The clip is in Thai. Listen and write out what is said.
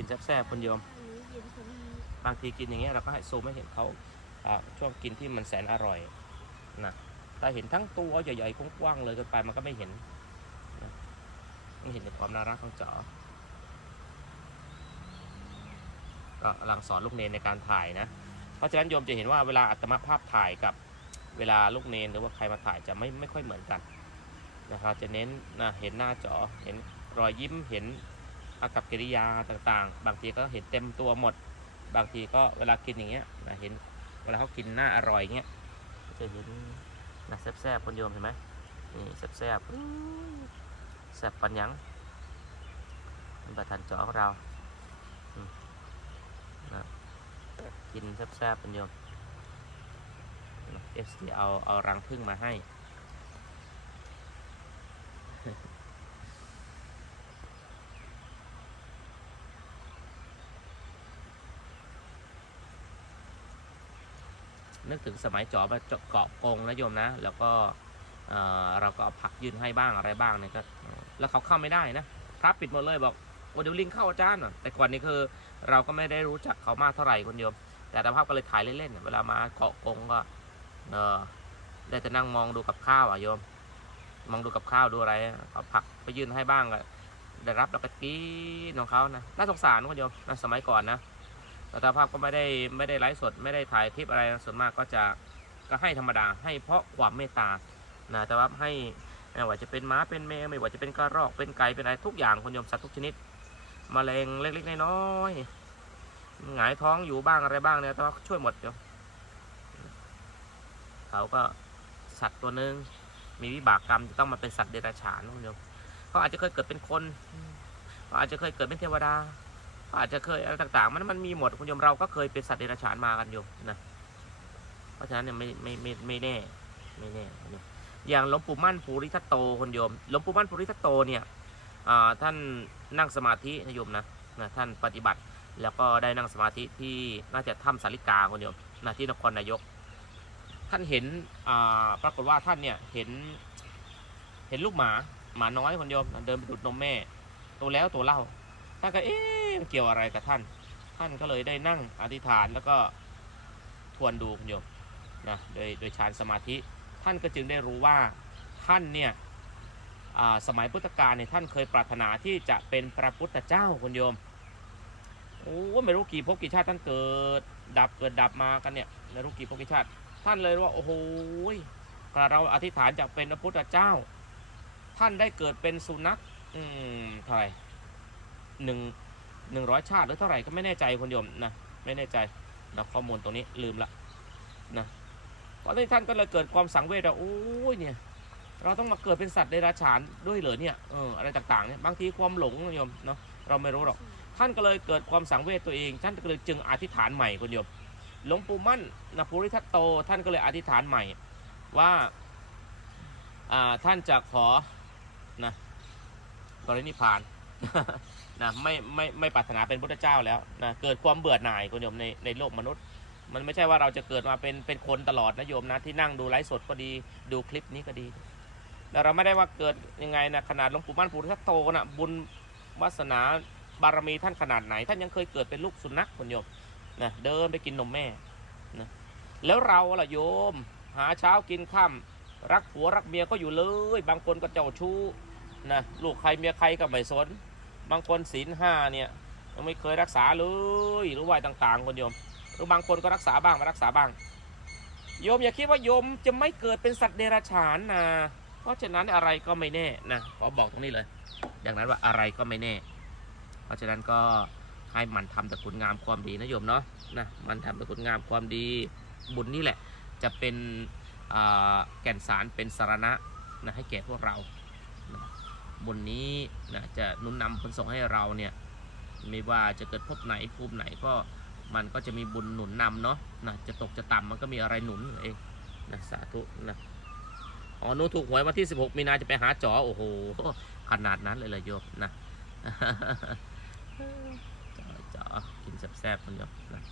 กินแซ่บๆคุณโยมอันนี้เย็นพอดีบางทีกินอย่างเงี้ยเราก็ให้ซูมให้เห็นเขาอ่าช่วงกินที่มันแสนอร่อยนะถ้าเห็นทั้งตัวใหญ่ๆกว้างๆเลยเกินไปมันก็ไม่เห็นนะไม่เห็นในความน่ารักของจ๋อก็กำลังสอนลูกเนนในการถ่ายนะ เพราะฉะนั้นโยมจะเห็นว่าเวลาอัตมาภาพถ่ายกับเวลาลูกเนนหรือว่าใครมาถ่ายจะไม่ไม่ค่อยเหมือนกันนะครับจะเน้นนะเห็นหน้าจอเห็นรอยยิ้มเห็น อากับกิริยาต่างๆ บางทีก็เห็นเต็มตัวหมด บางทีก็เวลากินอย่างเงี้ยนะเห็นเวลาเขากินหน้าอร่อยเงี้ยจะเห็นนะแซ่บๆคนโยมเห็นไหมนี่แซ่บๆแซ่บปันยังเป็นประธานจอของเรานะกินแซ่บๆคนโยมเอฟซีเอาเอารังพึ่งมาให้ นึกถึงสมัยจอมาเจาะเกาะกงนะโยมนะ แล้วก็เราก็เอาผักยื่นให้บ้างอะไรบ้างเนี่ยก็แล้วเขาเข้าไม่ได้นะพระปิดหมดเลยบอกโอ้เดี๋ยวลิงเข้าอาจารย์แต่ก่อนนี้คือ เราก็ไม่ได้รู้จักเขามากเท่าไหร่คนโยม แต่ตาภาพก็เลยถ่ายเล่นๆเวลามาเกาะกงก็เออได้แต่นั่งมองดูกับข้าวอะโยม มองดูกับข้าวดูอะไรเอาผักไปยื่นให้บ้างก็ได้รับแล้วก็กินของเขานะน่าสงสารคุณโยมนะสมัยก่อนนะ ต่ตาภาพก็ไม่ได้ไม่ได้ไลฟ์สดไม่ได้ถ่ายคลิปอะไรส่วนมากก็จะก็ให้ธรรมดาให้เพราะความเมตตานะแต่ว่าให้ไม่ว่าจะเป็นม้าเป็นแมวไม่ว่าจะเป็นกระรอกเป็นไก่เป็นอะไรทุกอย่างคุณโยมสัตว์ทุกชนิดมแมลงเล็กๆน้อยๆหงายท้องอยู่บ้างอะไรบ้างเนี่ยแต่ว่าช่วยหมดโยมเขาก็สัตว์ตัวหนึ่งมีวิบากกรรมจะต้องมาเป็นสัตว์เดรัจฉานคุณโยมเขาอาจจะเคยเกิดเป็นคนเขาอาจจะเคยเกิดเป็นเทวดา อาจจะเคยอะไรต่างๆ มันมันมีหมดคุณโยมเราก็เคยเป็นสัตว์เดรัจฉานมากันโยมนะเพราะฉะนั้นเนี่ยไม่ไม่ไม่ไม่แน่ไม่แน่อย่างหลวงปู่มั่นภูริทัตโตคุณโยมหลวงปู่มั่นภูริทัตโตเนี่ยท่านนั่งสมาธินะโยมนะนะท่านปฏิบัติแล้วก็ได้นั่งสมาธิที่น่าจะถ้ำสาริกาคุณโยมนะที่นครนายก ท่านเห็นปรากฏว่าท่านเนี่ยเห็นเห็นลูกหมาหมาน้อยคุณโยมเดินไปดูดนมแม่โตแล้วโตเล่าท่านก็เอ๊ะ มันเกี่ยวอะไรกับท่าน ท่านก็เลยได้นั่งอธิษฐานแล้วก็ทวนดูคุณโยมนะโดยโดยฌานสมาธิ ท่านก็จึงได้รู้ว่าท่านเนี่ยสมัยพุทธกาลเนี่ยท่านเคยปรารถนาที่จะเป็นพระพุทธเจ้าคุณโยมโอ้ไม่รู้กี่ภพกี่ชาติท่านเกิด ดับเกิดดับมากันเนี่ยไม่รู้กี่ภพกี่ชาติ ท่านเลยว่าโอ้โหเราอธิษฐานจากเป็นพระพุทธเจ้า ท่านได้เกิดเป็นสุนัข อืมเท่าไหร่หนึ่ง หนึ่งร้อยชาติหรือเท่าไหร่ก็ไม่แน่ใจคุณโยมนะไม่แน่ใจนะข้อมูลตรงนี้ลืมละนะเพราะที่ท่านก็เลยเกิดความสังเวชว่าโอ้ยเนี่ยเราต้องมาเกิดเป็นสัตว์เดรัจฉานด้วยเหรอเนี่ยเอออะไรต่างๆเนี่ยบางทีความหลงคุณโยมเนาะเราไม่รู้หรอกท่านก็เลยเกิดความสังเวชตัวเองท่านก็เลยจึงอธิษฐานใหม่คุณโยมหลวงปู่มั่นนะภูริทัตโตท่านก็เลยอธิษฐานใหม่ว่าอ่าท่านจะขอนะปรินิพพาน นะไม่ไม่ไม่ปรารถนาเป็นพุทธเจ้าแล้วนะเกิดความเบื่อหน่ายคุณโยมในในโลกมนุษย์ มันไม่ใช่ว่าเราจะเกิดมาเป็นเป็นคนตลอดนะโยมนะที่นั่งดูไลฟ์สดก็ดีดูคลิปนี้ก็ดีแต่เราไม่ได้ว่าเกิดยังไงนะขนาดหลวงปู่มั่นปู่ทัตโตนะบุญวาสนาบารมีท่านขนาดไหน ท่านยังเคยเกิดเป็นลูกสุนัขคุณโยมนะเดินไปกินนมแม่นะแล้วเราล่ะโยม หาเช้ากินค่ำรักผัวรักเมียก็อยู่เลย บางคนก็เจ้าชู้นะลูกใครเมียใครก็ไม่สน บางคนศีลห้าเนี่ยยังไม่เคยรักษาเลยหรือว่าต่างๆคนโยมหรือบางคนก็รักษาบ้างไม่รักษาบ้าง โยมอย่าคิดว่าโยมจะไม่เกิดเป็นสัตว์เดรัจฉานนะเพราะฉะนั้นอะไรก็ไม่แน่นะขอบอกตรงนี้เลย อย่างนั้นว่าอะไรก็ไม่แน่ เพราะฉะนั้นก็ให้มันทำแต่คุณงามความดีนะโยมเนาะนะมันทำแต่คุณงามความดีบุญนี่แหละ จะเป็นแก่นสารเป็นสารณะนะให้แก่พวกเรา บุญนี้นะจะหนุนนำผลส่งให้เราเนี่ยไม่ว่าจะเกิดพบไหนภูมิไหนก็มันก็จะมีบุญหนุนนำเนาะนะจะตกจะต่ำมันก็มีอะไรหนุนเองนะสาธุนะอ๋อนูถูกหวยวันที่ 16 มีนาจะไปหาจอโอ้โหขนาดนั้นเลยเลยโยมนะจอจอกินแซ่บๆคนโยมนะ